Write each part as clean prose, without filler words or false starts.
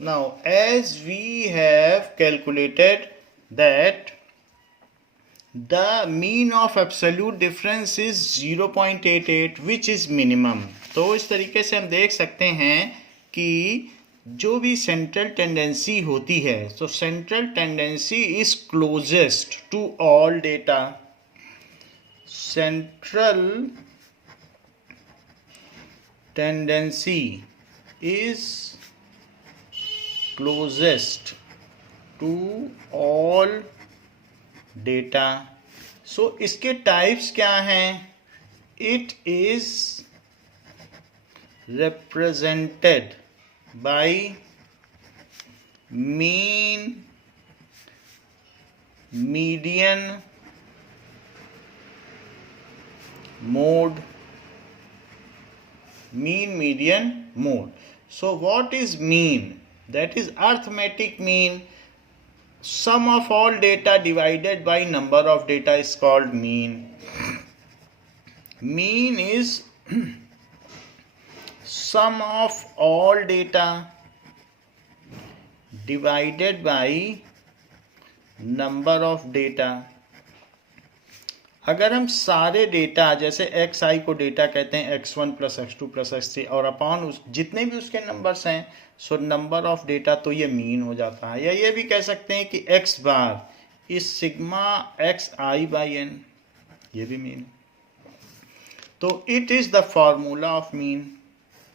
Now as we have calculated that the mean of absolute difference is 0.88 which is minimum, तो इस तरीके से हम देख सकते हैं कि जो भी सेंट्रल टेंडेंसी होती है, तो central tendency is closest to all data. Central tendency is closest to all data. So इसके टाइप्स क्या हैं? It is represented by mean, median, mode. Mean, median, mode. So what is mean? That is arithmetic mean. Sum of all data divided by number of data is called mean. Mean is sum of all data divided by number of data. अगर हम सारे data, जैसे x आई को data कहते हैं x1 plus x2 plus x3 और upon उस जितने भी उसके नंबर्स हैं, सो नंबर ऑफ डेटा, तो ये मीन हो जाता है. या ये भी कह सकते हैं कि x bar is sigma x i by n, ये भी मीन. तो it is the formula of mean,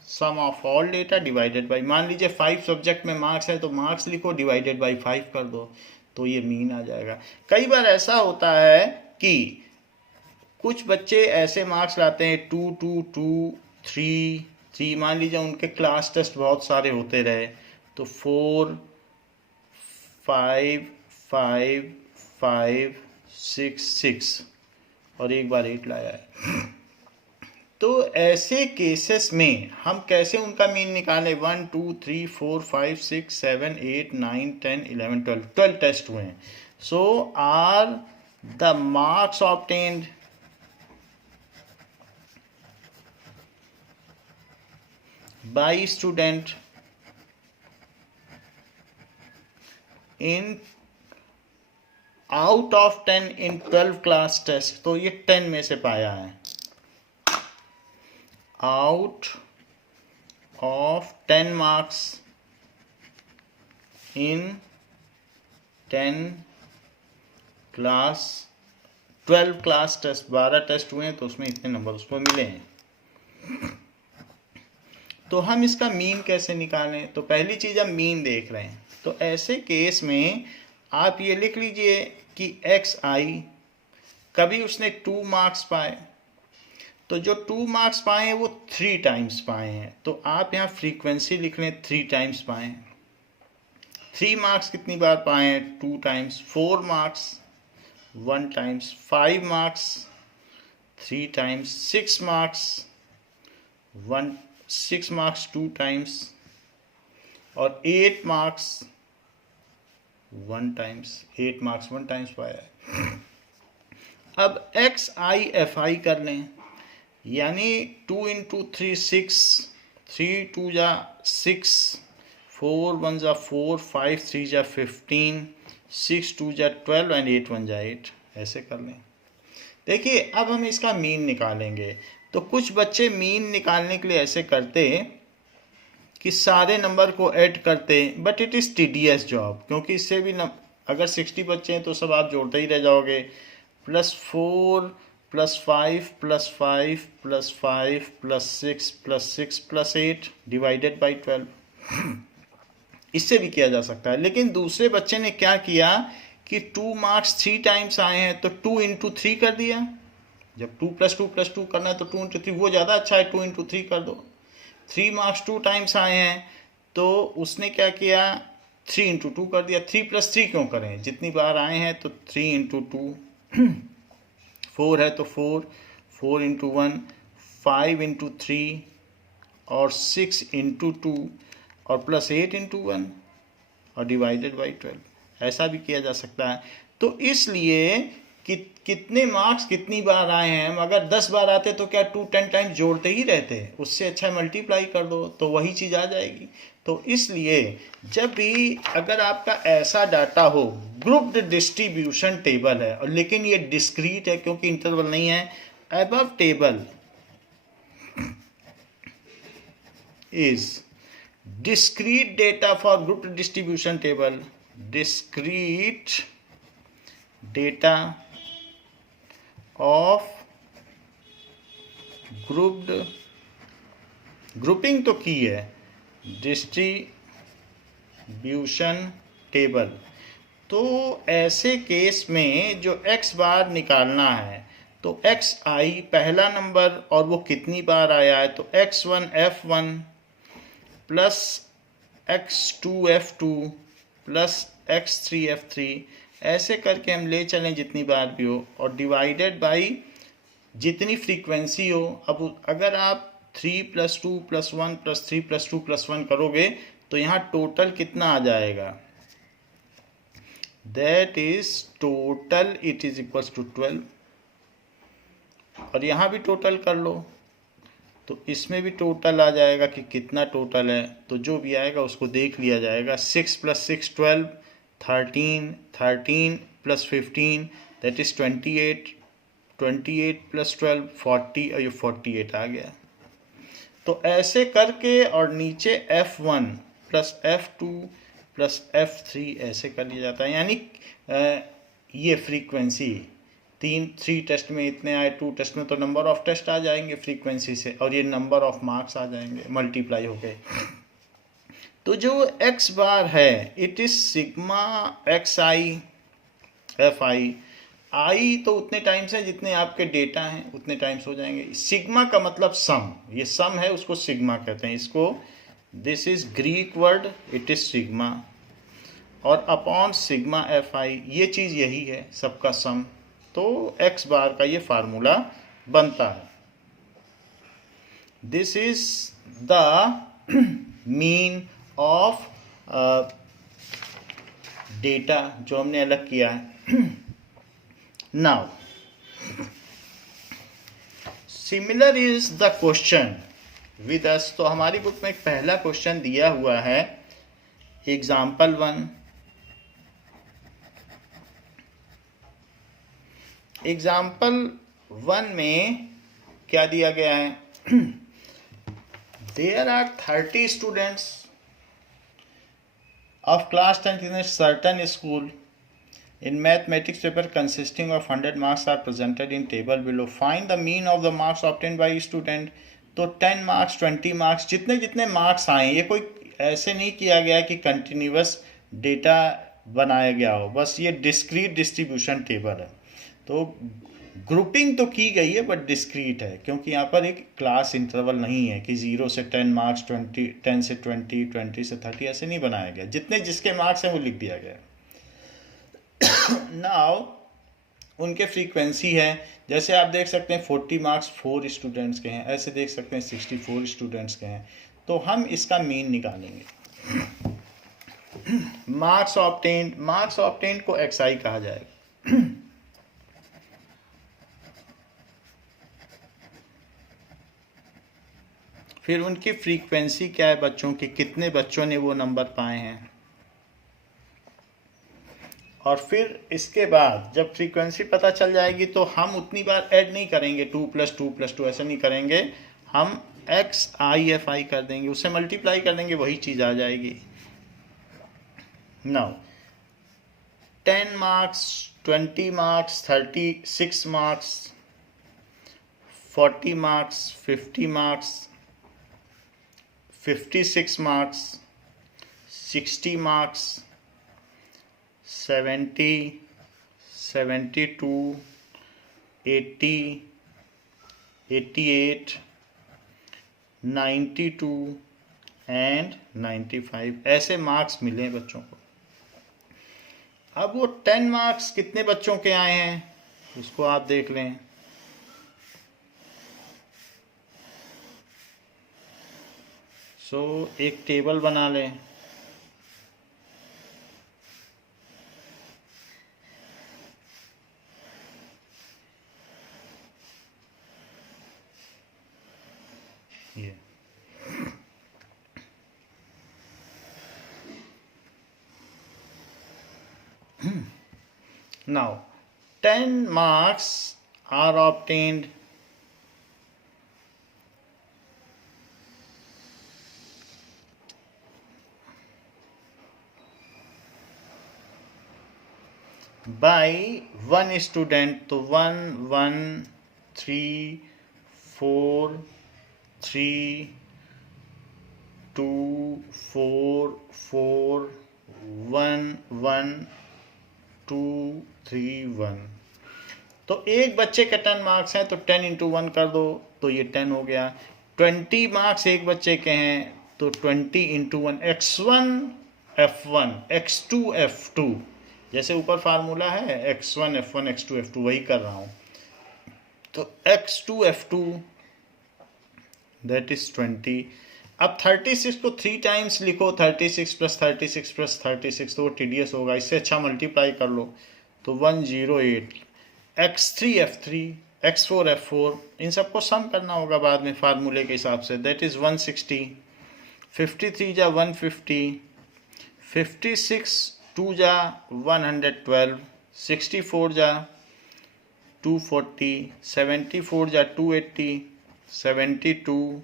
sum of all data divided by, मान लीजिए 5 सब्जेक्ट में मार्क्स है तो मार्क्स लिखो डिवाइडेड बाई 5 कर दो, तो ये मीन आ जाएगा. कई बार ऐसा होता है कि कुछ बच्चे ऐसे मार्क्स लाते हैं 2 2 2 3 3, मान लीजिए उनके क्लास टेस्ट बहुत सारे होते रहे, तो 4 5 5 5 6 6 और एक बार 8 लाया है. तो ऐसे केसेस में हम कैसे उनका मीन निकालें? 1 2 3 4 5 6 7 8 9 10 11 12 टेस्ट हुए हैं. So are the marks obtained by student in out of 10 in 12 class test, तो ये 10 में से पाया है. out of 10 marks in 10 class 12 class test, 12 test हुए हैं तो उसमें इतने नंबर उसको मिले हैं. तो हम इसका मीन कैसे निकालें? तो पहली चीज़ हम मीन देख रहे हैं, तो ऐसे केस में आप ये लिख लीजिए कि एक्स आई, कभी उसने 2 मार्क्स पाए, तो जो 2 मार्क्स पाए हैं वो 3 टाइम्स पाए हैं, तो आप यहाँ फ्रीक्वेंसी लिख लें 3 टाइम्स पाए हैं. 3 मार्क्स कितनी बार पाए हैं? 2 times. 4 marks 1 times. 5 marks 3 times. 6 marks 6 marks 2 times और 8 मार्क्स 1 टाइम्स. 8 मार्क्स 1 टाइम्स पाया है. अब एक्स आई एफ आई कर लें, यानी 2 इंटू 3 6, 3 2 जा 6, 4 1 जा 4, 5 3 जा 15, 6 2 जा 12 एंड 8 1 जा 8. ऐसे कर लें. देखिए अब हम इसका मीन निकालेंगे. तो कुछ बच्चे मीन निकालने के लिए ऐसे करते कि सारे नंबर को ऐड करते, but it is tedious job, क्योंकि इससे भी अगर 60 बच्चे हैं तो सब आप जोड़ते ही रह जाओगे. +4 +5 +5 +5 +6 +6 +8 डिवाइडेड बाई 12. इससे भी किया जा सकता है. लेकिन दूसरे बच्चे ने क्या किया कि 2 मार्क्स 3 टाइम्स आए हैं तो 2 इंटू 3 कर दिया. जब 2 + 2 + 2 करना है तो 2 इंटू 3 वो ज़्यादा अच्छा है, 2 इंटू 3 कर दो. 3 मार्क्स 2 टाइम्स आए हैं तो उसने क्या किया, 3 इंटू 2 कर दिया. 3 + 3 क्यों करें, जितनी बार आए हैं तो 3 इंटू 2. 4 है तो 4, 4 इंटू 1, 5 इंटू 3 और 6 इंटू 2 और +8 इंटू 1 और डिवाइडेड बाई 12. ऐसा भी किया जा सकता है. तो इसलिए कितने मार्क्स कितनी बार आए हैं। हम अगर 10 बार आते तो क्या 2 10 टाइम्स जोड़ते ही रहते हैं, उससे अच्छा मल्टीप्लाई कर दो तो वही चीज़ आ जाएगी। तो इसलिए जब भी अगर आपका ऐसा डाटा हो, ग्रुप्ड डिस्ट्रीब्यूशन टेबल है और लेकिन ये डिस्क्रीट है क्योंकि इंटरवल नहीं है, above table is discrete data for grouped distribution table, discrete data of grouped, grouping तो की है, distribution table। तो ऐसे केस में जो x बार निकालना है तो xi पहला नंबर और वो कितनी बार आया है, तो x1 f1 plus x2 f2 plus x3 f3, ऐसे करके हम ले चलें जितनी बार भी हो, और डिवाइडेड बाई जितनी फ्रीक्वेंसी हो। अब अगर आप 3 + 2 + 1 + 3 + 2 + 1 करोगे तो यहाँ टोटल कितना आ जाएगा, that is total it is equals to 12। और यहाँ भी टोटल कर लो तो इसमें भी टोटल आ जाएगा कि कितना टोटल है, तो जो भी आएगा उसको देख लिया जाएगा। 6 + 6 12, 13 13 + 15 दैट इज 28, 28 + 12 40, और ये 48 आ गया। तो ऐसे करके और नीचे f1 + f2 + f3 ऐसे कर लिया जाता है। यानी ये फ्रीक्वेंसी 3 टेस्ट में इतने आए, 2 टेस्ट में तो नंबर ऑफ टेस्ट आ जाएंगे फ्रीक्वेंसी से, और ये नंबर ऑफ मार्क्स आ जाएंगे मल्टीप्लाई हो गए। तो जो x बार है it is sigma xi fi, आई तो उतने टाइम्स है जितने आपके डेटा हैं उतने टाइम्स हो जाएंगे। सिग्मा का मतलब सम, ये सम है उसको सिग्मा कहते हैं, इसको this is Greek word, it is sigma, और अपॉन सिग्मा fi, ये चीज़ यही है सबका सम। तो x बार का ये फार्मूला बनता है। This is the mean of data जो हमने अलग किया है। Now similar is the question with us. तो हमारी बुक में एक पहला क्वेश्चन दिया हुआ है, एग्जाम्पल 1। एग्जाम्पल 1 में क्या दिया गया है, there are 30 students of class 10th in a certain school in mathematics paper consisting of 100 marks are presented in table below. Find the mean of the marks obtained by student। तो 10 marks 20 marks जितने जितने marks आए, ये कोई ऐसे नहीं किया गया कि कंटिन्यूस डेटा बनाया गया हो, बस ये डिस्क्रीट डिस्ट्रीब्यूशन टेबल है। तो ग्रुपिंग तो की गई है बट डिस्क्रीट है, क्योंकि यहाँ पर एक क्लास इंटरवल नहीं है कि 0 से 10 मार्क्स, 10 से 20, 20 से 30 ऐसे नहीं बनाया गया, जितने जिसके मार्क्स हैं वो लिख दिया गया। नाउ उनके फ्रीक्वेंसी है, जैसे आप देख सकते हैं 40 मार्क्स 4 स्टूडेंट्स के हैं, ऐसे देख सकते हैं 64 स्टूडेंट्स के हैं। तो हम इसका मीन निकालेंगे। मार्क्स ऑब्टेन्ड को xi कहा जाएगा। फिर उनकी फ्रीक्वेंसी क्या है बच्चों की, कितने बच्चों ने वो नंबर पाए हैं, और फिर इसके बाद जब फ्रीक्वेंसी पता चल जाएगी तो हम उतनी बार ऐड नहीं करेंगे, 2 + 2 + 2 ऐसा नहीं करेंगे, हम xi fi कर देंगे, उससे मल्टीप्लाई कर देंगे, वही चीज़ आ जाएगी। Now 10 marks 20 marks 36 marks 40 marks 50 marks 56 marks, 60 marks, 70, 72, 80, 88, 92 and 95 ऐसे मार्क्स मिले बच्चों को। अब वो 10 मार्क्स कितने बच्चों के आए हैं उसको आप देख लें। एक टेबल बना लें। ये now 10 marks are obtained by one student. तो 1 1 3 4 3 2 4 4 1 1 2 3 1। तो एक बच्चे के 10 मार्क्स हैं तो 10 इंटू 1 कर दो तो ये 10 हो गया। 20 मार्क्स एक बच्चे के हैं तो 20 into 1 x1 f1 x2 f2, जैसे ऊपर फार्मूला है x1 f1 x2 f2 वही कर रहा हूँ। तो x2 f2 दैट इज 20। अब 36 को 3 टाइम्स लिखो, 36 प्लस 36 प्लस 36, तो वो टीडीएस होगा, इससे अच्छा मल्टीप्लाई कर लो तो 108। x3 f3 x4 f4 इन सबको सम करना होगा बाद में फार्मूले के हिसाब से, दैट इज 160। 53 जा 150, 56 2 जा 112, 64 जा 240, 74 जा 280, 72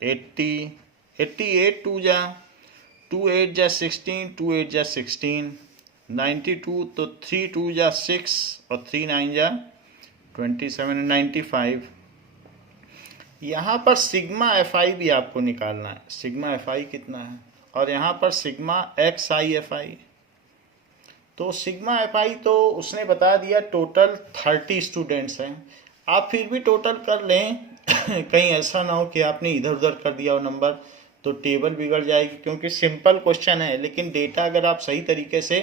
80, 88 2 जा 2 8 जा 16, 2 8 जा 16, 92 तो 3 2 जा 6 और 3 9 जा 27, 95। यहाँ पर सिग्मा एफ आई भी आपको निकालना है, सिग्मा एफ आई कितना है, और यहाँ पर sigma x I F I. तो सिग्मा एफ आई तो उसने बता दिया टोटल 30 स्टूडेंट्स हैं, आप फिर भी टोटल कर लें कहीं ऐसा ना हो कि आपने इधर उधर कर दिया हो नंबर, तो टेबल बिगड़ जाएगी, क्योंकि सिंपल क्वेश्चन है लेकिन डेटा अगर आप सही तरीके से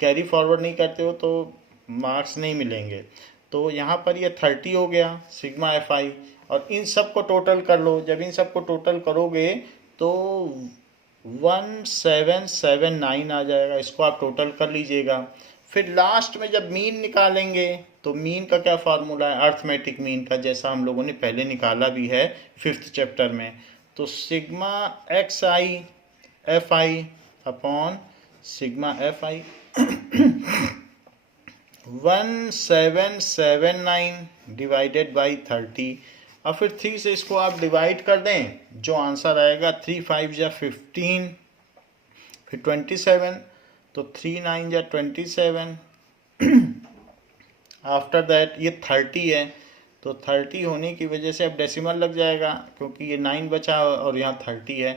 कैरी फॉरवर्ड नहीं करते हो तो मार्क्स नहीं मिलेंगे। तो यहाँ पर ये 30 हो गया सिग्मा एफ आई, और इन सब को टोटल कर लो। जब इन सब को टोटल करोगे तो 1779 आ जाएगा, इसको आप टोटल कर लीजिएगा। फिर लास्ट में जब मीन निकालेंगे तो मीन का क्या फार्मूला है, अर्थमेटिक मीन का, जैसा हम लोगों ने पहले निकाला भी है 5th चैप्टर में। तो sigma x I F I upon sigma F I 1779 divided by 30। अब फिर 3 से इसको आप डिवाइड कर दें, जो आंसर आएगा 3 5 जा 15, फिर 27, तो 3 9 जा 27। आफ्टर दैट ये 30 है, तो 30 होने की वजह से अब डेसिमल लग जाएगा, क्योंकि ये 9 बचा और यहाँ 30 है,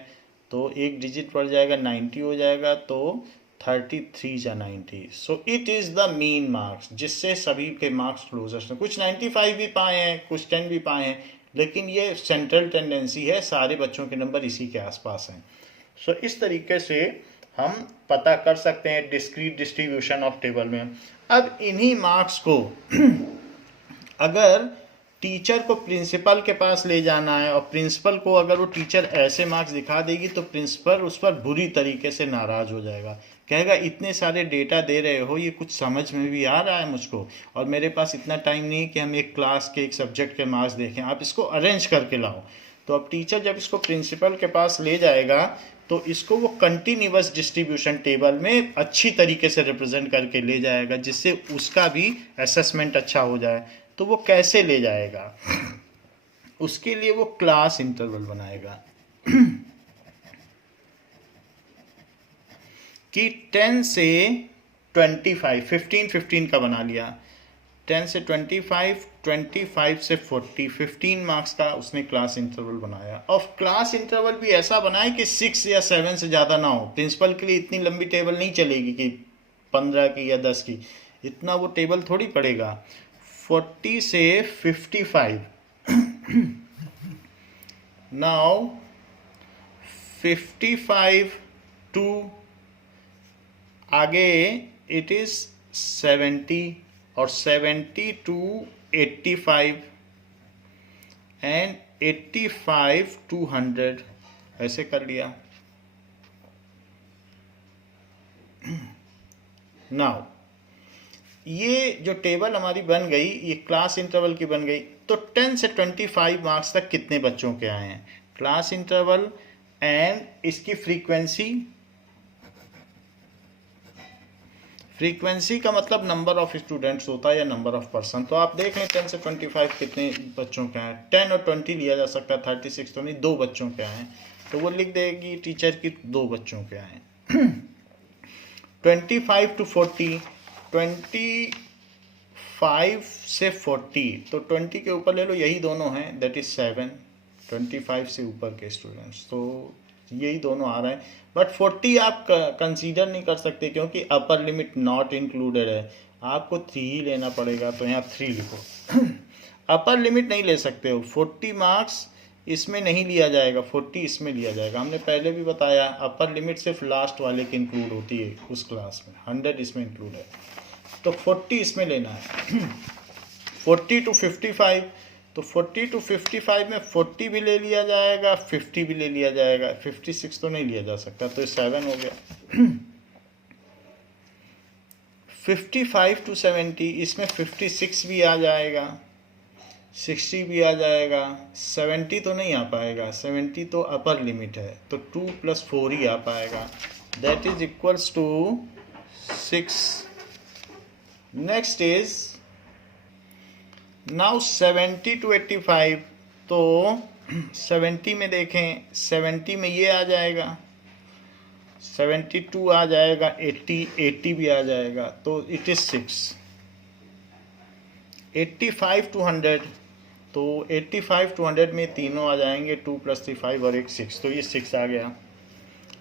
तो एक डिजिट बढ़ जाएगा 90 हो जाएगा, तो 33 जा 90। So it is the mean marks, जिससे सभी के मार्क्स क्लोजेस्ट हैं। कुछ 95 भी पाए हैं, कुछ 10 भी पाए हैं, लेकिन ये सेंट्रल टेंडेंसी है, सारे बच्चों के नंबर इसी के आसपास हैं। सो इस तरीके से हम पता कर सकते हैं डिस्क्रीट डिस्ट्रीब्यूशन ऑफ टेबल में। अब इन्हीं मार्क्स को अगर टीचर को प्रिंसिपल के पास ले जाना है, और प्रिंसिपल को अगर वो टीचर ऐसे मार्क्स दिखा देगी तो प्रिंसिपल उस पर बुरी तरीके से नाराज़ हो जाएगा, कहेगा इतने सारे डेटा दे रहे हो, ये कुछ समझ में भी आ रहा है मुझको, और मेरे पास इतना टाइम नहीं कि हम एक क्लास के एक सब्जेक्ट के मार्क्स देखें, आप इसको अरेंज करके लाओ। तो अब टीचर जब इसको प्रिंसिपल के पास ले जाएगा तो इसको वो कंटिन्यूअस डिस्ट्रीब्यूशन टेबल में अच्छी तरीके से रिप्रेजेंट करके ले जाएगा, जिससे उसका भी असेसमेंट अच्छा हो जाए। तो वो कैसे ले जाएगा, उसके लिए वो क्लास इंटरवल बनाएगा कि 10 से 25, 15 का बना लिया, 10 से 25, 25 से 40, 15 मार्क्स का उसने क्लास इंटरवल बनाया। और क्लास इंटरवल भी ऐसा बनाए कि 6 या 7 से ज़्यादा ना हो। प्रिंसिपल के लिए इतनी लंबी टेबल नहीं चलेगी कि 15 की या 10 की, इतना वो टेबल थोड़ी पड़ेगा। 40 से 55 नाउ 55 टू आगे इट इज 70, और 70 टू 85 एंड 85 टू 100, ऐसे कर लिया। नाउ ये जो टेबल हमारी बन गई, ये क्लास इंटरवल की बन गई। तो 10 से 25 मार्क्स तक कितने बच्चों के आए हैं? क्लास इंटरवल एंड इसकी फ्रीक्वेंसी का मतलब नंबर ऑफ स्टूडेंट्स होता है या नंबर ऑफ पर्सन। तो आप देख लें 10 से 25 कितने बच्चों के हैं, 10 और 20 लिया जा सकता है, 36 तो नहीं, 2 बच्चों के हैं, तो वो लिख देगी टीचर की 2 बच्चों के हैं। 25 to 40, 25 से 40, तो 20 के ऊपर ले लो, यही दोनों हैं, दैट इज 7। 25 से ऊपर के स्टूडेंट्स, तो यही दोनों आ रहे हैं। बट 40 आप कंसीडर नहीं कर सकते क्योंकि अपर लिमिट नॉट इंक्लूडेड है, आपको 3 ही लेना पड़ेगा, तो यहाँ 3 लिखो। अपर लिमिट नहीं ले सकते हो, 40 मार्क्स इसमें नहीं लिया जाएगा, 40 इसमें लिया जाएगा। हमने पहले भी बताया अपर लिमिट सिर्फ लास्ट वाले की इंक्लूड होती है उस क्लास में, 100 इसमें इंक्लूड है, तो 40 इसमें लेना है। 40 to 55, तो 40 to 55 में 40 भी ले लिया जाएगा, 50 भी ले लिया जाएगा, 56 तो नहीं लिया जा सकता, तो 7 हो गया। 55 to 70, इसमें 56 भी आ जाएगा, 60 भी आ जाएगा, 70 तो नहीं आ पाएगा, 70 तो अपर लिमिट है, तो 2 + 4 ही आ पाएगा, that is equals to 6। Next is now 70 to 85, तो 70 में देखें, 70 में ये आ जाएगा, 72 आ जाएगा, 80 भी आ जाएगा, तो इट इज 6। 85 to 100, तो 85 to 100 में तीनों आ जाएंगे, 2 + 3 5 और एक 6, तो ये 6 आ गया।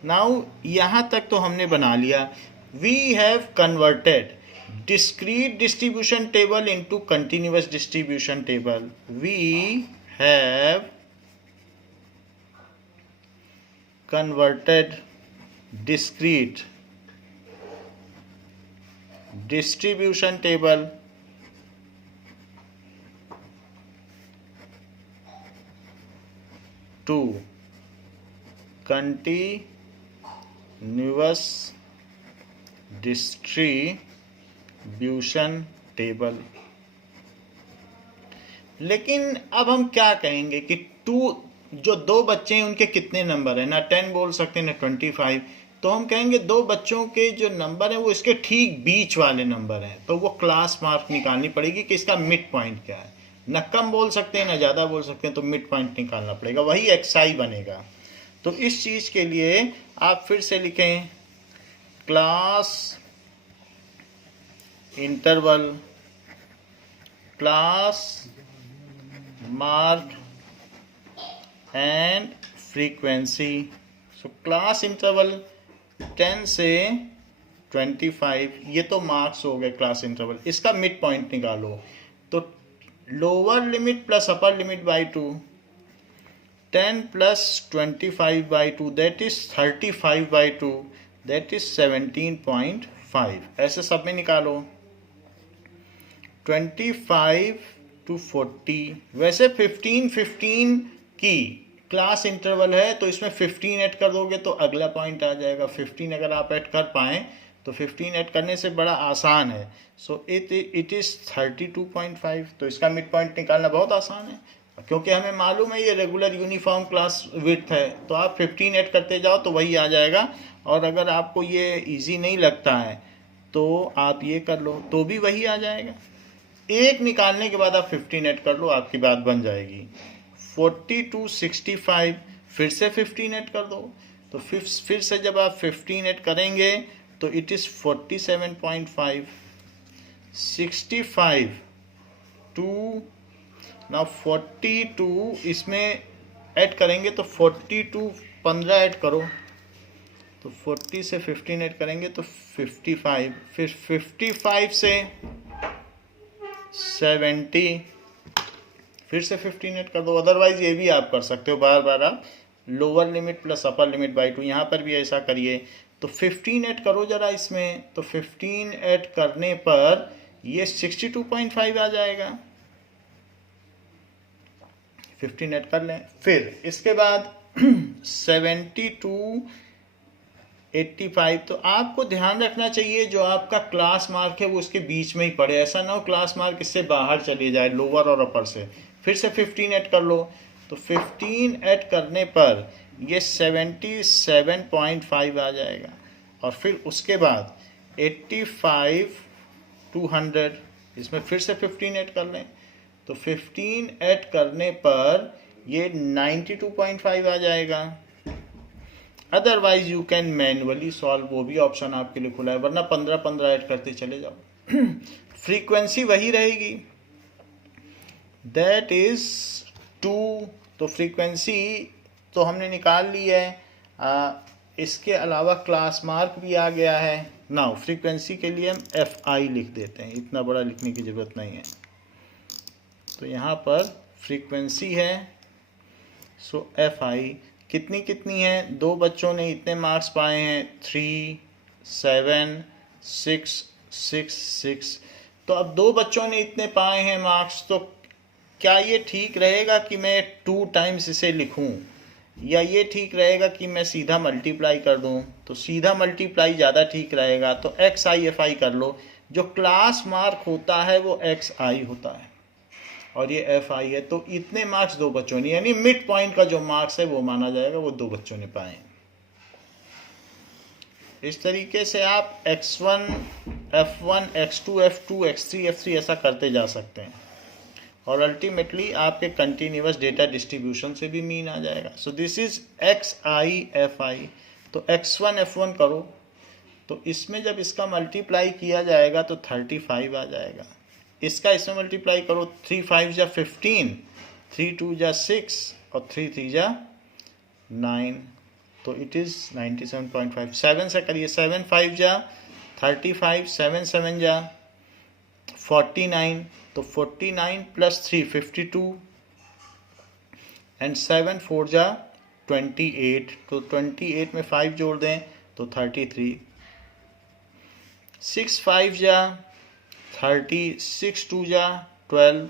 नाउ यहाँ तक तो हमने बना लिया। We have converted discrete distribution table into continuous distribution table. We have converted discrete distribution table to continuous distribution table. लेकिन अब हम क्या कहेंगे कि जो 2 बच्चे हैं उनके कितने नंबर हैं, ना 10 बोल सकते ना 25, तो हम कहेंगे 2 बच्चों के जो नंबर हैं वो इसके ठीक बीच वाले नंबर हैं, तो वो क्लास मार्क निकालनी पड़ेगी कि इसका मिड पॉइंट क्या है। न कम बोल सकते हैं ना ज़्यादा बोल सकते हैं, तो मिड पॉइंट निकालना पड़ेगा, वही एक्सआई बनेगा। तो इस चीज़ के लिए आप फिर से लिखें class interval, class mark and frequency. So class interval 10 से 25, ये तो मार्क्स हो गए क्लास इंटरवल, इसका मिड पॉइंट निकालो, तो lower limit plus upper limit by 2, 10 + 25/2, that is 35/2, that is 17.5। ऐसे सब में निकालो। 25 to 40, वैसे 15 की क्लास इंटरवल है, तो इसमें 15 ऐड कर दोगे तो अगला पॉइंट आ जाएगा। 15 अगर आप ऐड कर पाएँ तो 15 ऐड करने से बड़ा आसान है। सो इट इज़ 32.5, तो इसका मिड पॉइंट निकालना बहुत आसान है क्योंकि हमें मालूम है ये रेगुलर यूनिफॉर्म क्लास विड्थ है, तो आप 15 ऐड करते जाओ तो वही आ जाएगा। और अगर आपको ये इजी नहीं लगता है तो आप ये कर लो तो भी वही आ जाएगा। एक निकालने के बाद आप 15 ऐड कर लो, आपकी बात बन जाएगी। 40 to 65, फिर से 15 ऐड कर दो, तो फिर से जब आप 15 ऐड करेंगे तो इट इज़ 47.5। 65 to ना 42 इसमें ऐड करेंगे तो 42 15 ऐड करो, तो 40 से 15 ऐड करेंगे तो 55, फिर 55 से 70, फिर से 15 ऐड कर दो। अदरवाइज ये भी आप कर सकते हो, बार बार आप lower limit plus upper limit by 2, यहाँ पर भी ऐसा करिए। तो 15 ऐड करो ज़रा इसमें, तो 15 ऐड करने पर ये 62.5 आ जाएगा। 15 ऐड कर लें, फिर इसके बाद 70 to 85, तो आपको ध्यान रखना चाहिए जो आपका क्लास मार्क है वो उसके बीच में ही पड़े, ऐसा ना हो क्लास मार्क इससे बाहर चले जाए लोअर और अपर से। फिर से 15 ऐड कर लो, तो 15 ऐड करने पर ये 77.5 आ जाएगा। और फिर उसके बाद 85 टू 100, इसमें फिर से 15 ऐड कर लें, तो 15 ऐड करने पर ये 92.5 आ जाएगा। Otherwise you can manually solve, वो भी ऑप्शन आपके लिए खुला है, वरना 15 ऐड करते चले जाओ। फ्रीक्वेंसी वही रहेगी, दैट इज 2। तो फ्रीक्वेंसी तो हमने निकाल ली है, इसके अलावा क्लास मार्क भी आ गया है। नाउ फ्रीक्वेंसी के लिए हम FI लिख देते हैं, इतना बड़ा लिखने की ज़रूरत नहीं है। तो यहाँ पर फ्रीक्वेंसी है, सो FI कितनी कितनी है, दो बच्चों ने इतने मार्क्स पाए हैं, 3, 7, 6, 6, 6। तो अब दो बच्चों ने इतने पाए हैं मार्क्स, तो क्या ये ठीक रहेगा कि मैं 2 टाइम्स इसे लिखूं, या ये ठीक रहेगा कि मैं सीधा मल्टीप्लाई कर दूं? तो सीधा मल्टीप्लाई ज़्यादा ठीक रहेगा। तो XI कर लो, जो क्लास मार्क होता है वो XI होता है और ये FI है। तो इतने मार्क्स दो बच्चों ने, यानी मिड पॉइंट का जो मार्क्स है वो माना जाएगा, वो दो बच्चों ने पाए। इस तरीके से आप X1, F1, X2, F2, X3, F3 ऐसा करते जा सकते हैं और अल्टीमेटली आपके कंटिन्यूअस डेटा डिस्ट्रीब्यूशन से भी मीन आ जाएगा। So this is XI FI। तो X1 F1 करो, तो इसमें जब इसका मल्टीप्लाई किया जाएगा तो 35 आ जाएगा। इसका इसमें मल्टीप्लाई करो, 3 5 जा 15, 3 2 जा 6 और 3 3 जा 9, तो इट इज़ 97.5। 7 से करिए, 7 5 जा 35, 7 7 जा 49, तो 49 प्लस 3 52 एंड 7 4 जा 28, तो 28 में 5 जोड़ दें तो 33। 6 5 जा 30, 6 2 जा 12,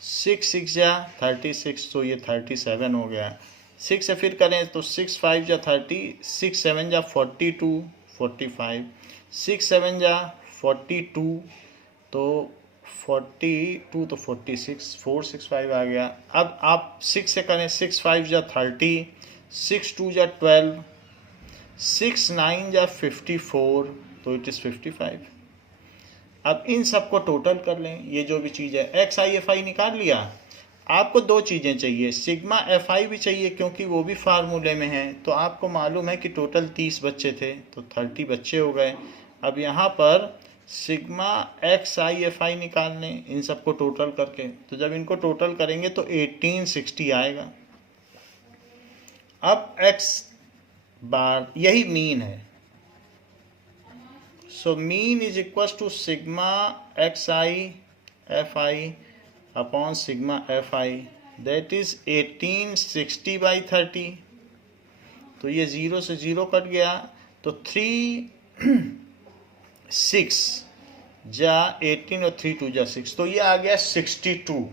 6 6 जा 36, तो ये 37 हो गया। 6 से फिर करें तो 6 5 जा 30, 6 7 जा 42, 45, 6 7 जा 42, तो 42 तो 46, 4 6 5 आ गया। अब आप 6 से करें, 6 5 जा 30, 6 2 जा 12, 6 9 जा 54, तो इट इज़ 55। अब इन सबको टोटल कर लें, ये जो भी चीज़ है XI FI निकाल लिया। आपको दो चीज़ें चाहिए, सिग्मा FI भी चाहिए क्योंकि वो भी फार्मूले में है। तो आपको मालूम है कि टोटल 30 बच्चे थे, तो 30 बच्चे हो गए। अब यहाँ पर सिग्मा XI FI निकालने इन सबको टोटल करके, तो जब इनको टोटल करेंगे तो 1860 आएगा। अब X बार यही मीन है, so mean is equal to sigma XI FI upon sigma FI, that is 1860 by 30। तो ये 0 से 0 कट गया, तो 3 6 जा 18 और 3 2 जा 6, तो ये आ गया 62।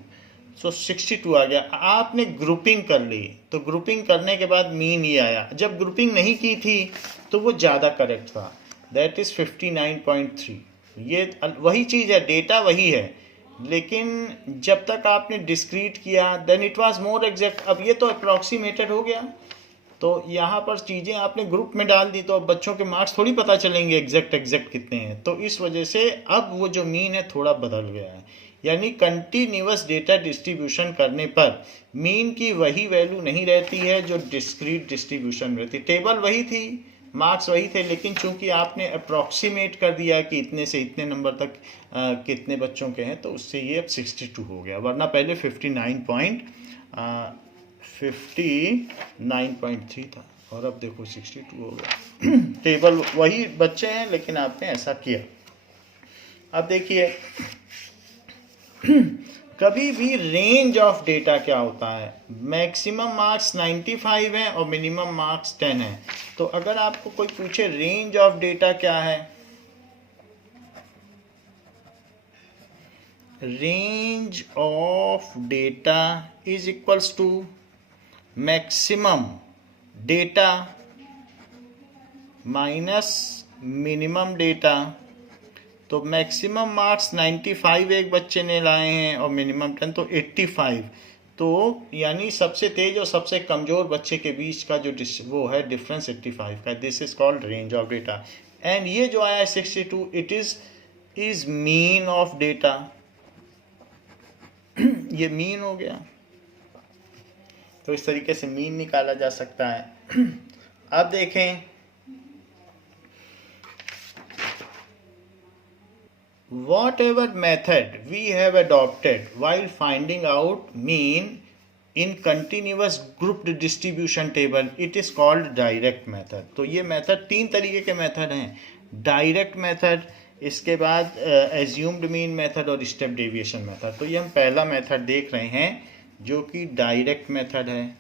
सो 62 आ गया। आपने ग्रुपिंग कर ली, तो ग्रुपिंग करने के बाद मीन ये आया। जब ग्रुपिंग नहीं की थी तो वो ज़्यादा करेक्ट था, दैट इज़ 59.3। ये वही चीज़ है, डेटा वही है, लेकिन जब तक आपने डिस्क्रीट किया then it was more exact. अब ये तो अप्रॉक्सीमेटेड हो गया, तो यहाँ पर चीज़ें आपने ग्रुप में डाल दी, तो अब बच्चों के मार्क्स थोड़ी पता चलेंगे एग्जैक्ट कितने हैं। तो इस वजह से अब वो जो मीन है थोड़ा बदल गया है, यानी कंटिन्यूअस डेटा डिस्ट्रीब्यूशन करने पर मीन की वही वैल्यू नहीं रहती है जो डिस्क्रीट डिस्ट्रीब्यूशन में रहती। टेबल वही थी, मार्क्स वही थे, लेकिन चूंकि आपने अप्रॉक्सीमेट कर दिया कि इतने से इतने नंबर तक कितने बच्चों के हैं, तो उससे ये अब 62 हो गया, वरना पहले 59.3 था और अब देखो 62 हो गया। टेबल वही बच्चे हैं, लेकिन आपने ऐसा किया। अब देखिए कभी भी रेंज ऑफ डेटा क्या होता है, मैक्सिमम मार्क्स 95 है और मिनिमम मार्क्स 10 है। तो अगर आपको कोई पूछे रेंज ऑफ डेटा क्या है, range of data is equals to maximum data minus minimum data. तो मैक्सिमम मार्क्स 95 एक बच्चे ने लाए हैं और मिनिमम 10, तो 85। तो यानी सबसे तेज और सबसे कमज़ोर बच्चे के बीच का जो वो है डिफरेंस 85 का, this is called range of data. And ये जो आया है 62, it is mean of data. ये मीन हो गया, तो इस तरीके से मीन निकाला जा सकता है। अब देखें, whatever method we have adopted while finding out mean in continuous grouped distribution table, it is called direct method। तो ये मेथड, तीन तरीके के मेथड हैं, डायरेक्ट मेथड, इसके बाद एज्यूम्ड मीन मेथड और स्टेप डेविएशन मेथड। तो ये हम पहला मेथड देख रहे हैं जो कि डायरेक्ट मेथड है।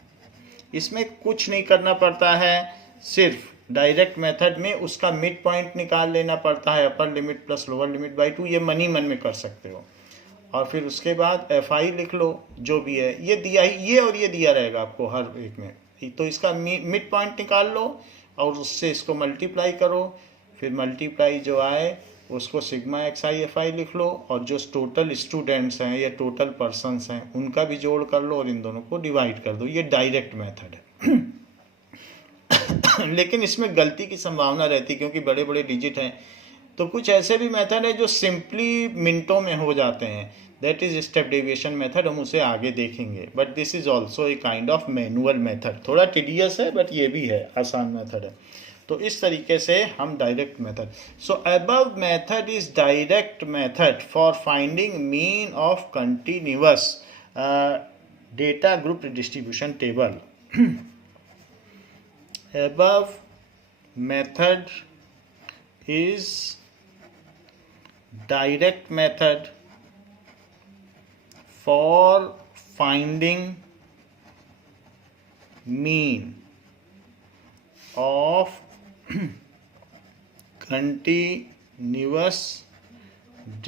इसमें कुछ नहीं करना पड़ता है, सिर्फ डायरेक्ट मेथड में उसका मिड पॉइंट निकाल लेना पड़ता है, upper limit plus lower limit by 2, ये मन ही मन में कर सकते हो। और फिर उसके बाद FI लिख लो, जो भी है ये दिया ही, ये और ये दिया रहेगा आपको हर एक में। तो इसका मिड पॉइंट निकाल लो और उससे इसको मल्टीप्लाई करो, फिर मल्टीप्लाई जो आए उसको सिग्मा XI FI लिख लो, और जो टोटल स्टूडेंट्स हैं या टोटल पर्सनस हैं उनका भी जोड़ कर लो और इन दोनों को डिवाइड कर दो। ये डायरेक्ट मेथड है। लेकिन इसमें गलती की संभावना रहती है क्योंकि बड़े बड़े डिजिट हैं। तो कुछ ऐसे भी मेथड है जो सिंपली मिनटों में हो जाते हैं, that is step deviation method, हम उसे आगे देखेंगे। But this is also a kind of manual method, थोड़ा टिडियस है बट ये भी है, आसान मेथड है। तो इस तरीके से हम direct method, so above method is direct method for finding mean of continuous data group distribution table. Above method is direct method for finding mean of continuous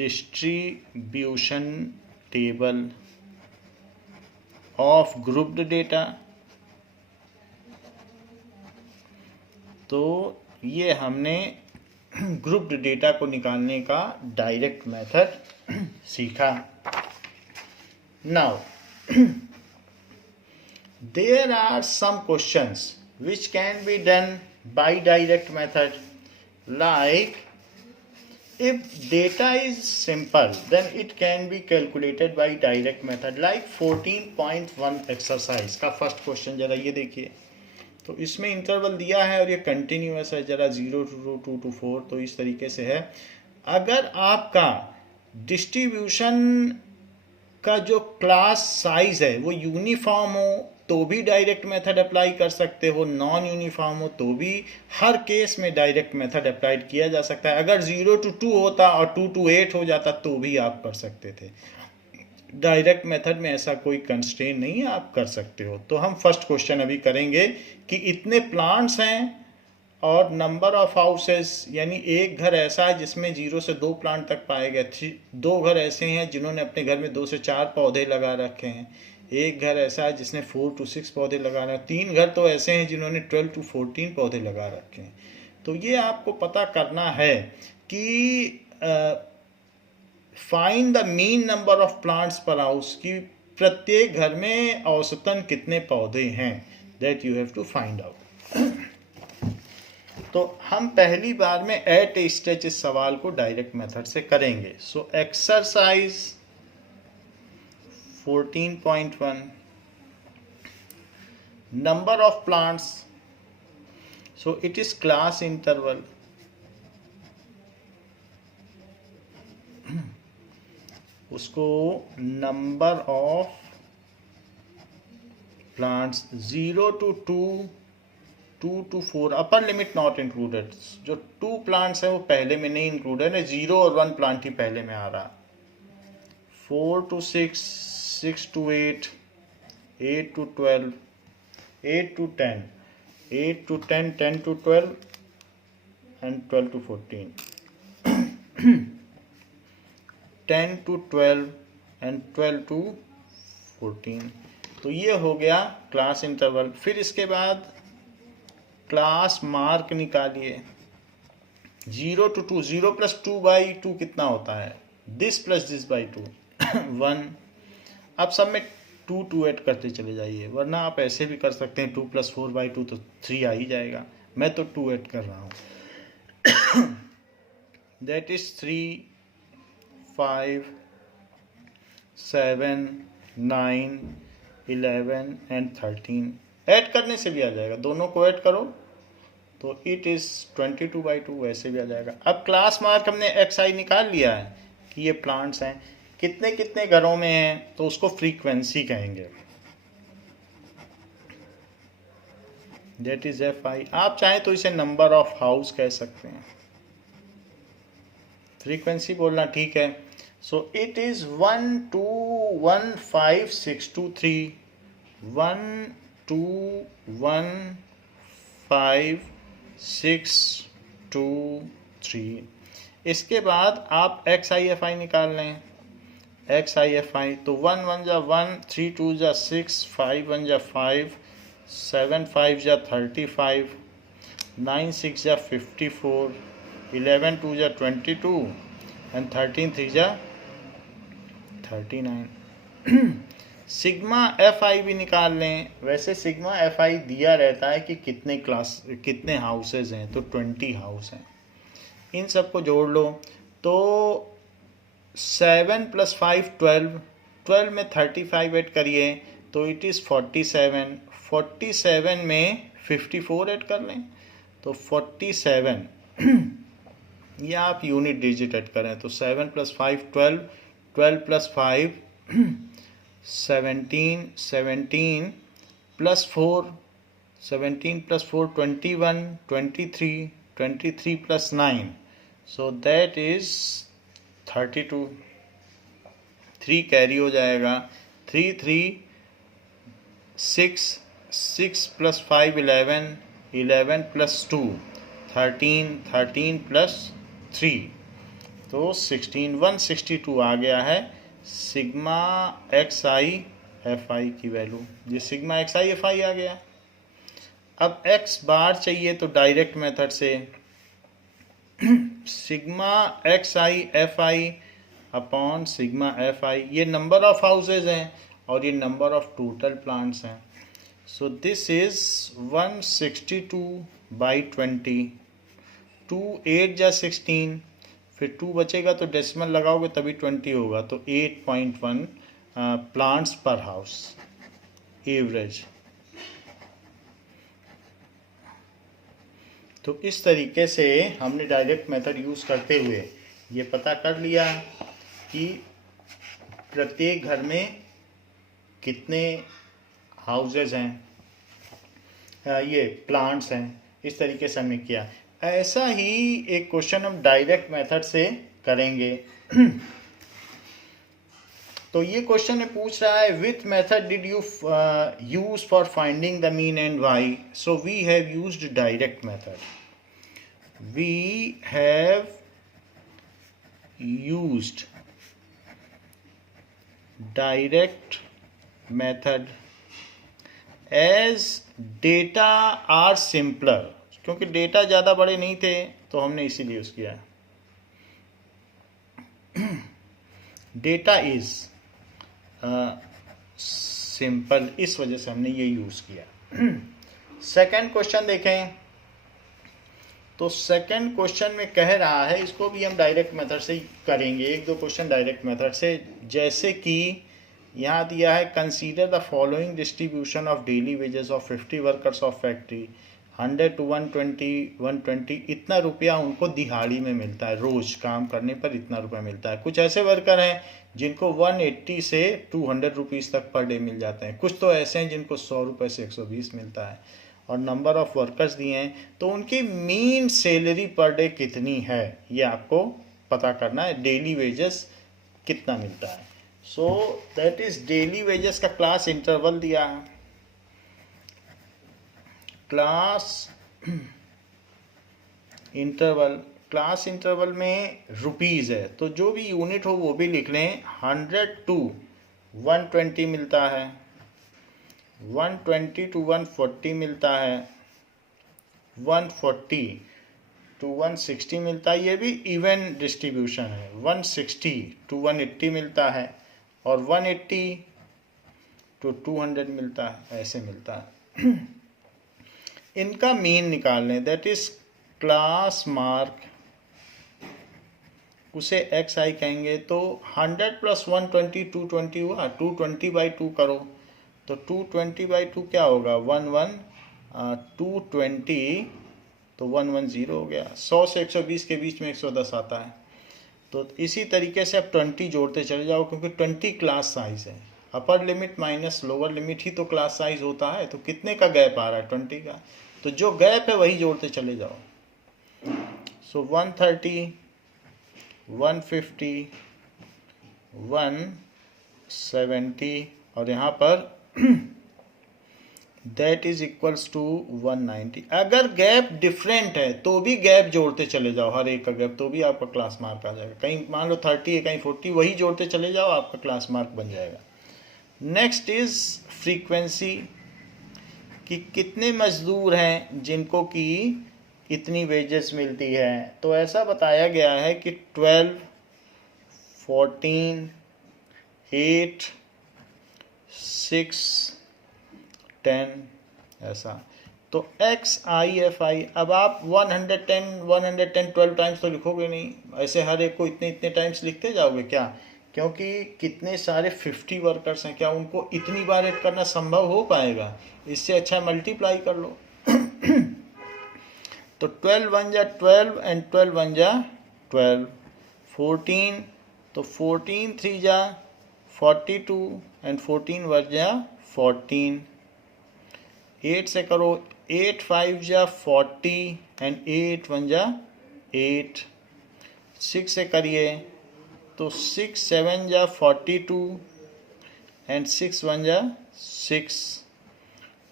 distribution table of grouped data। तो ये हमने grouped data को निकालने का direct method सीखा। Now there are some questions which can be done by direct method, like if data is simple then it can be calculated by direct method, like 14.1 exercise का first question. जरा ये देखिए, तो इसमें interval दिया है और ये कंटिन्यूअस है, जरा 0 to 2 to 4, तो इस तरीके से है। अगर आपका डिस्ट्रीब्यूशन का जो क्लास साइज है वो यूनिफॉर्म हो तो भी डायरेक्ट मेथड अप्लाई कर सकते हो, नॉन यूनिफॉर्म हो तो भी हर केस में डायरेक्ट मेथड अप्लाइड किया जा सकता है। अगर 0 to 2 होता और 2 to 8 हो जाता तो भी आप कर सकते थे। डायरेक्ट मेथड में ऐसा कोई कंस्ट्रेंट नहीं है, आप कर सकते हो। तो हम फर्स्ट क्वेश्चन अभी करेंगे कि इतने प्लांट्स हैं और नंबर ऑफ हाउसेस, यानी एक घर ऐसा है जिसमें 0 से 2 प्लांट तक पाए गए, 2 घर ऐसे हैं जिन्होंने अपने घर में 2 से 4 पौधे लगा रखे हैं, एक घर ऐसा है जिसने 4 to 6 पौधे लगा रखे हैं, 3 घर तो ऐसे हैं जिन्होंने 12 to 14 पौधे लगा रखे हैं। तो ये आपको पता करना है कि find the mean number of plants per house, कि प्रत्येक घर में औसतन कितने पौधे हैं, that you have to find out. तो हम पहली बार में एट ए स्टेज इस सवाल को डायरेक्ट मेथड से करेंगे। So exercise 14.1, number of plants, so it is class interval, उसको number of plants 0 to 2, 2 to 4, upper limit not included. जो 2 प्लांट्स हैं वो पहले में नहीं इंक्लूडेड है, 0 और 1 प्लांट ही पहले में आ रहा। 4 to 6, 6 to 8, 8 to 12, 8 to 10, 8 to 10, 10 to 12 and 12 to 14। 10 to 12 and 12 to 14। तो ये हो गया क्लास इंटरवल। फिर इसके बाद क्लास मार्क निकालिए, 0 to 2, 0 plus 2 by 2 कितना होता है, दिस प्लस दिस बाई 2, 1। अब सब में टू ऐड करते चले जाइए, वरना आप ऐसे भी कर सकते हैं 2 + 4/2 तो 3 आ ही जाएगा। मैं तो 2 ऐड कर रहा हूँ। That is 3, 5, 7, 9, 11 and 13। ऐड करने से भी आ जाएगा, दोनों को ऐड करो तो इट इज़ 22/2, वैसे भी आ जाएगा। अब क्लास मार्क हमने XI निकाल लिया है कि ये प्लांट्स हैं, कितने कितने घरों में हैं, तो उसको फ्रीक्वेंसी कहेंगे, दैट इज FI। आप चाहें तो इसे नंबर ऑफ हाउस कह सकते हैं, फ्रीक्वेंसी बोलना ठीक है। सो इट इज 1 2 1 5 6 2 3, 1 2 1 5 6 2 3। इसके बाद आप XI/FI निकाल लें। XI/FI तो 1 1 जा 1, 3 2 जा 6, 5 1 जा 5, 7 5 जा 35, 9 6 जा 54, 11 2 जा 22 एंड 13 3 जा 39। सिग्मा FI भी निकाल लें। वैसे सिग्मा FI दिया रहता है कि कितने हाउसेज हैं, तो 20 हाउस हैं। इन सबको जोड़ लो तो 7 + 5 12, 12 में 35 ऐड करिए तो इट इज़ 47, 47 में 54 ऐड कर लें तो 47। या आप यूनिट डिजिट ऐड करें तो 7 + 5 12, 12 + 5 17, 17 + 4, 17 + 4 21, 23, 23 + 9, so that is 32। 3 कैरी हो जाएगा, 3 3 6, 6 + 5 11, 11 + 2 13, 13 + 3 तो 16, 162 आ गया है सिग्मा XI/FI की वैल्यू। ये सिग्मा XI/FI आ गया। अब X बार चाहिए तो डायरेक्ट मेथड से sigma XI/FI upon sigma FI, ये नंबर ऑफ हाउसेज हैं और ये नंबर ऑफ टोटल प्लांट्स हैं। So this is 162/20। 2 8 जा 16, फिर 2 बचेगा तो डेसिमल लगाओगे तभी 20 होगा, तो 8.1 प्लांट्स पर हाउस एवरेज। तो इस तरीके से हमने डायरेक्ट मेथड यूज़ करते हुए ये पता कर लिया कि प्रत्येक घर में कितने हाउसेज हैं, ये प्लांट्स हैं। इस तरीके से हमने किया। ऐसा ही एक क्वेश्चन हम डायरेक्ट मेथड से करेंगे। तो ये क्वेश्चन में पूछ रहा है which method did you use for finding the mean and why. So we have used direct method. We have used direct method as data are simpler, क्योंकि डेटा ज़्यादा बड़े नहीं थे तो हमने इसीलिए यूज़ किया। डेटा इज सिंपल, इस वजह से हमने ये यूज़ किया। सेकंड क्वेश्चन देखें तो सेकंड क्वेश्चन में कह रहा है, इसको भी हम डायरेक्ट मेथड से करेंगे। एक दो क्वेश्चन डायरेक्ट मेथड से, जैसे कि यहाँ दिया है consider the following distribution of daily wages of 50 workers of factory, 100 to 120, इतना रुपया उनको दिहाड़ी में मिलता है, रोज़ काम करने पर इतना रुपया मिलता है। कुछ ऐसे वर्कर हैं जिनको 180 से 200 रुपीज़ तक पर डे मिल जाते हैं। कुछ तो ऐसे हैं जिनको 100 रुपये से 120 मिलता है। और नंबर ऑफ वर्कर्स दिए हैं तो उनकी मीन सैलरी पर डे कितनी है ये आपको पता करना है। डेली वेजेस कितना मिलता है। So that is daily wages का क्लास इंटरवल दिया है। क्लास इंटरवल में रुपीज़ है तो जो भी यूनिट हो वो भी लिख लें। 100 to 120 मिलता है, 120 to 140 मिलता है, 140 to 160 मिलता है। ये भी इवन डिस्ट्रीब्यूशन है। 160 to 180 मिलता है और 180 तो 200 मिलता है, ऐसे मिलता है। इनका मीन निकाल लें, दैट इज क्लास मार्क, उसे एक्स आई कहेंगे। तो 100 + 120 220 हुआ, 220/2 करो तो 220/2 क्या होगा, 11 220 तो 110 हो गया। 100 से 120 के बीच में 110 आता है। तो इसी तरीके से आप 20 जोड़ते चले जाओ, क्योंकि 20 क्लास साइज है। Upper limit minus lower limit ही तो क्लास साइज होता है। तो कितने का गैप आ रहा है, 20 का। तो जो गैप है वही जोड़ते चले जाओ। सो 130 150 170 और यहाँ पर दैट इज इक्वल्स टू 190। अगर गैप डिफरेंट है तो भी गैप जोड़ते चले जाओ, हर एक का गैप, तो भी आपका क्लास मार्क आ जाएगा। कहीं मान लो 30 है, कहीं 40, वही जोड़ते चले जाओ, आपका क्लास मार्क बन जाएगा। नेक्स्ट इज फ्रीक्वेंसी, कि कितने मजदूर हैं जिनको कि इतनी वेजेस मिलती है। तो ऐसा बताया गया है कि 12 14 8 6 10 ऐसा। तो XIFI, अब आप 110 12 टाइम्स तो लिखोगे नहीं, ऐसे हर एक को इतने इतने टाइम्स लिखते जाओगे क्या, क्योंकि कितने सारे 50 वर्कर्स हैं, क्या उनको इतनी बार ऐड करना संभव हो पाएगा। इससे अच्छा मल्टीप्लाई कर लो। तो 12 1 जा 12 एंड 12 1 जा 12, 14 तो 14 3 जा 42 एंड 14 1 जा 14, 8 से करो, 8 5 जा 40 एंड 8 1 जा 8, 6 से करिए तो 6 7 जा 42 एंड 6 1 जा 6,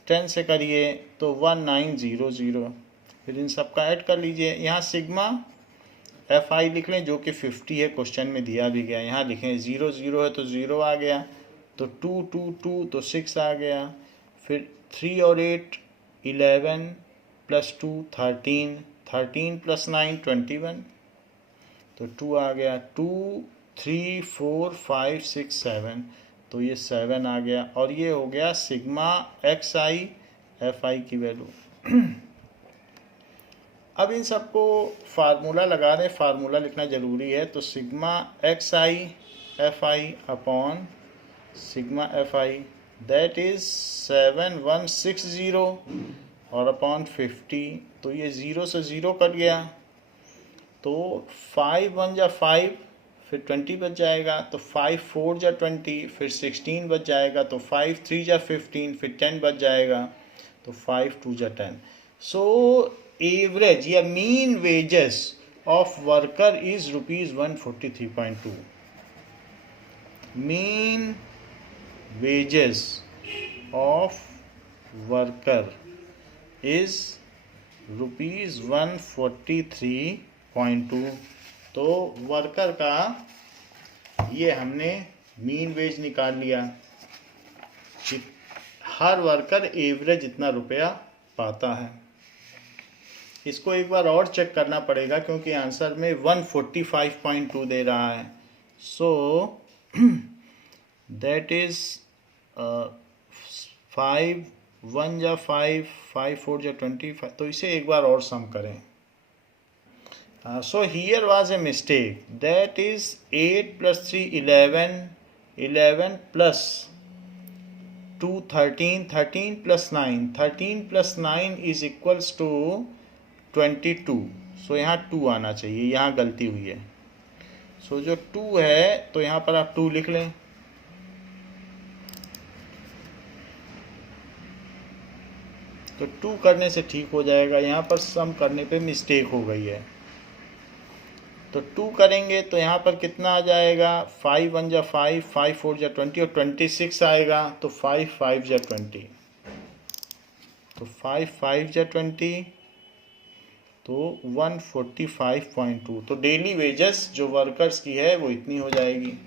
10 से करिए तो 1900। फिर इन सब का ऐड कर लीजिए। यहाँ सिग्मा FI लिख लें, जो कि 50 है, क्वेश्चन में दिया भी गया। यहाँ लिखें 0 0 है तो 0 आ गया, तो 2 2 2 तो 6 आ गया। फिर 3 और 8 11 + 2 13, 13 + 9 21, तो 2 आ गया। 2 3 4 5 6 7, तो ये 7 आ गया। और ये हो गया सिग्मा XIFI की वैल्यू। अब इन सबको फार्मूला लगा दें, फार्मूला लिखना ज़रूरी है। तो sigma XIFI upon sigma FI, that is 7160 और अपॉन 50। तो ये 0 से 0 कट गया, तो 5 1 जा 5, फिर 20 बच जाएगा। तो 5 4 जा 20, फिर 16 बच जाएगा। तो 5 3 जा 15, फिर 10 बच जाएगा। तो 5 2 जा 10। सो एवरेज या mean wages of worker is ₹143.2। Mean wages of worker is ₹143.2। तो वर्कर का ये हमने मीन वेज निकाल लिया कि हर वर्कर एवरेज इतना रुपया पाता है। इसको एक बार और चेक करना पड़ेगा, क्योंकि आंसर में 145.2 दे रहा है। सो दैट इज 5 1 जा 5, 5 4 जा 25। तो इसे एक बार और सम करें। So here was a mistake, that is 8 + 3 11, 11 + 2 13, 13 + 9, 13 + 9 is equals to 22। सो यहाँ 2 आना चाहिए, यहाँ गलती हुई है। सो जो 2 है तो यहाँ पर आप 2 लिख लें। तो 2 करने से ठीक हो जाएगा, यहाँ पर सम करने पे मिस्टेक हो गई है। तो 2 करेंगे तो यहाँ पर कितना आ जाएगा, 5 1 जा 5, 5 4 जा 20 और 26 आएगा। तो 5 5 जा 20, तो 5 5 जा 20, तो 145.2। तो डेली वेजेस जो वर्कर्स की है वो इतनी हो जाएगी।